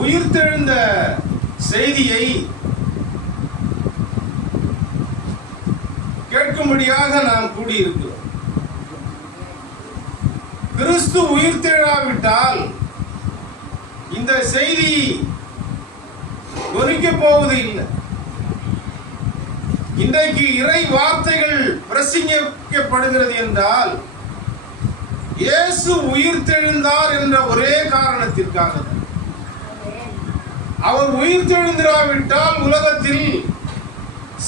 உயிர்த்தெழுந்த செய்தியை கேட்கும்படியாக நாம் கூடியிருக்கிறோம். கிறிஸ்து உயிர்த்தெழாவிட்டால் இந்த செய்தி ஒலிக்க போவது இல்லை. இன்றைக்கு இறை வார்த்தைகள் பிரசங்கிக்கப்படுகிறது என்றால் இயேசு உயிர்த்தெழுந்தார் என்ற ஒரே காரணத்திற்காக. அவர் உயிர்த்தெழுந்திராவிட்டால் உலகத்தில்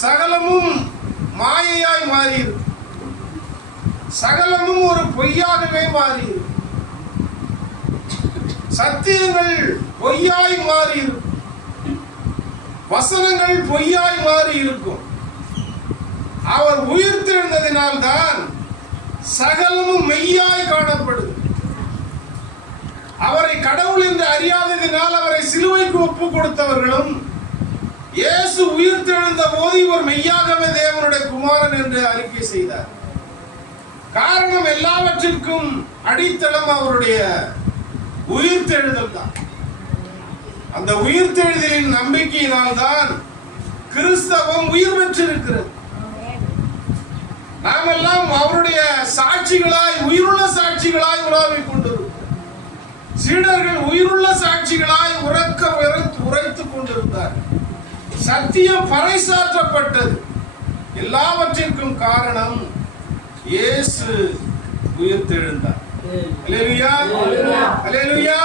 சகலமும் மாயையாய் மாறியிருக்கும். சகலமும் ஒரு பொய்யாகவே மாறியிருக்கும். சத்தியங்கள் பொய்யாய் மாறியிருக்கும். வசனங்கள் பொய்யாய் மாறி இருக்கும். அவர் உயிர்த்தெழுந்ததினால் தான் சகலமும் மெய்யாய் காணப்படுது. அவரை கடவுள் என்று அறியாததினால் அவரை சிலுவைக்கு ஒப்பு கொடுத்தவர்களும் இயேசு உயிர்த்தெழுந்த போது இவர் மெய்யாகவே தேவனுடைய குமாரன் என்று அறிக்கை செய்தார். காரணம் எல்லாவற்றிற்கும் அடித்தளம் அவருடைய உயிர்த்தெழுதல் தான். அந்த உயிர்த்தெழுதலின் நம்பிக்கையினால் தான் கிறிஸ்தவம் உயிர் பெற்றிருக்கிறது. நாம் எல்லாம் அவருடைய சாட்சிகளாய், உயிருள்ள சாட்சிகளாய் உலாவிக் கொண்டிருக்கிறோம். சீடர்கள் உயிருள்ள சாட்சிகளாய் உரைத்துக் கொண்டிருந்தார். சத்தியம் பறைசாற்றப்பட்டது. எல்லாவற்றிற்கும் காரணம் இயேசு உயிர்த்தெழுந்தார். அல்லேலூயா, அல்லேலூயா.